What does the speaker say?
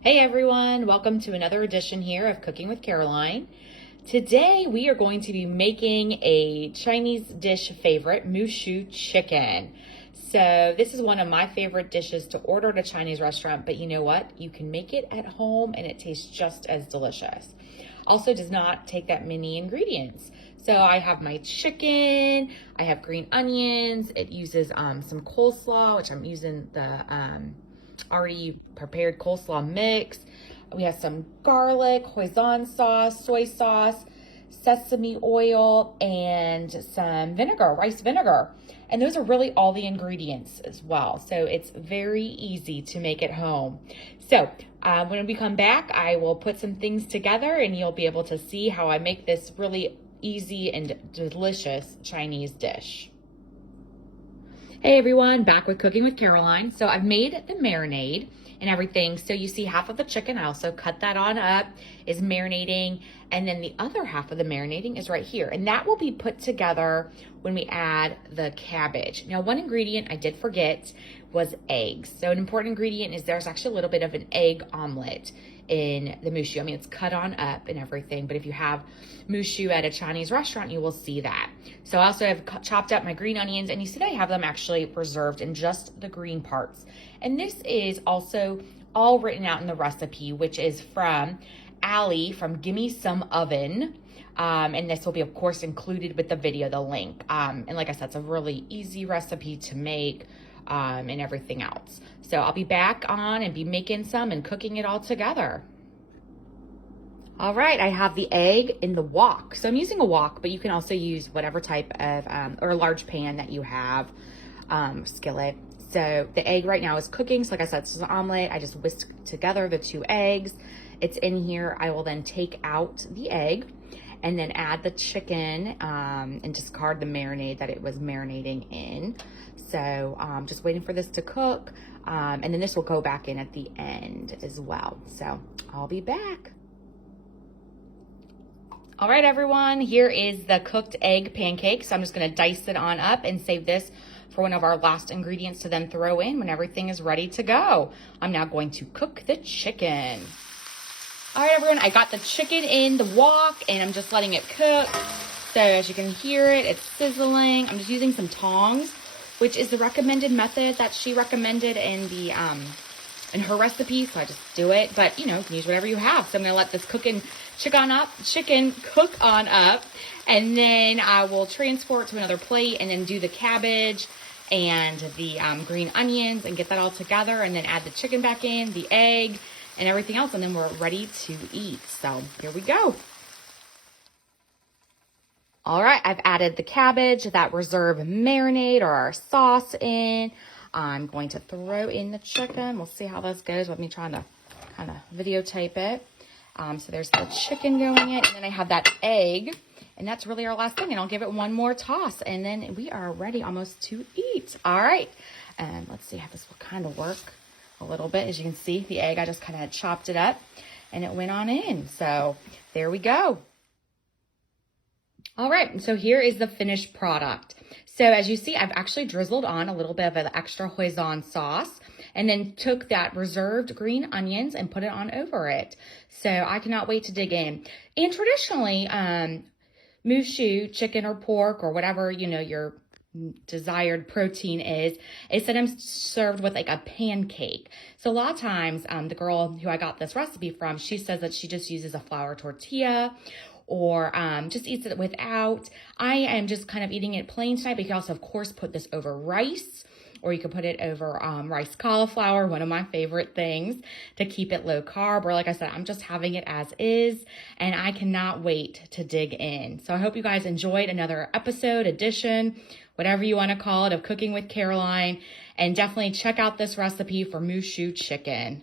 Hey everyone, welcome to another edition here of Cooking with Caroline. Today we are going to be making a Chinese dish favorite, Moo-Shu chicken. So this is one of my favorite dishes to order at a Chinese restaurant, but you know what? You can make it at home and it tastes just as delicious. Also does not take that many ingredients. So I have my chicken, I have green onions, it uses some coleslaw, which I'm using the already prepared coleslaw mix. We have some garlic, hoisin sauce, soy sauce, sesame oil, and some vinegar, rice vinegar. And those are really all the ingredients as well. So it's very easy to make at home. So when we come back, I will put some things together and you'll be able to see how I make this really easy and delicious Chinese dish. Hey everyone, back with Cooking with Caroline. So I've made the marinade and everything. So you see half of the chicken, I also cut that on up, is marinating. And then the other half of the marinating is right here. And that will be put together when we add the cabbage. Now, one ingredient I did forget was eggs. So an important ingredient is there's actually a little bit of an egg omelet in the Mooshu. I mean, it's cut on up and everything, but if you have Mooshu at a Chinese restaurant, you will see that. So I also have chopped up my green onions, and you see that I have them actually preserved in just the green parts. And this is also all written out in the recipe, which is from Allie from Gimme Some Oven. And this will be, of course, included with the video, the link. And like I said, it's a really easy recipe to make. And everything else. So I'll be back on and be making some and cooking it all together. All right, I have the egg in the wok. So I'm using a wok, but you can also use whatever type of, or a large pan that you have, skillet. So the egg right now is cooking. So like I said, this is an omelet. I just whisked together the two eggs. It's in here. I will then take out the egg and then add the chicken and discard the marinade that it was marinating in. So just waiting for this to cook. And then this will go back in at the end as well. So I'll be back. All right, everyone, here is the cooked egg pancake. So I'm just gonna dice it on up and save this for one of our last ingredients to then throw in when everything is ready to go. I'm now going to cook the chicken. All right, everyone, I got the chicken in the wok and I'm just letting it cook. So as you can hear it, it's sizzling. I'm just using some tongs, which is the recommended method that she recommended in the in her recipe. So I just do it, but you know, you can use whatever you have. So I'm gonna let this chicken cook on up, and then I will transport to another plate and then do the cabbage and the green onions and get that all together, and then add the chicken back in, the egg, and everything else, and then we're ready to eat. So here we go. All right, I've added the cabbage, that reserve marinade or our sauce in. I'm going to throw in the chicken. We'll see how this goes with me trying to kind of videotape it. So there's the chicken going in, and then I have that egg, and that's really our last thing. And I'll give it one more toss, and then we are ready almost to eat. All right, and let's see how this will kind of work a little bit. As you can see, the egg, I just kind of chopped it up, and it went on in. So there we go. All right, so here is the finished product. So as you see, I've actually drizzled on a little bit of an extra hoisin sauce and then took that reserved green onions and put it on over it. So I cannot wait to dig in. And traditionally, Mooshu chicken or pork or whatever, you know, your desired protein is sometimes served with like a pancake. So a lot of times, the girl who I got this recipe from, she says that she just uses a flour tortilla or just eats it without. I am just kind of eating it plain tonight, but you can also, of course, put this over rice, or you could put it over rice cauliflower, one of my favorite things, to keep it low carb. Or like I said, I'm just having it as is, and I cannot wait to dig in. So I hope you guys enjoyed another episode, edition, whatever you want to call it, of Cooking with Caroline. And definitely check out this recipe for Moo-Shu chicken.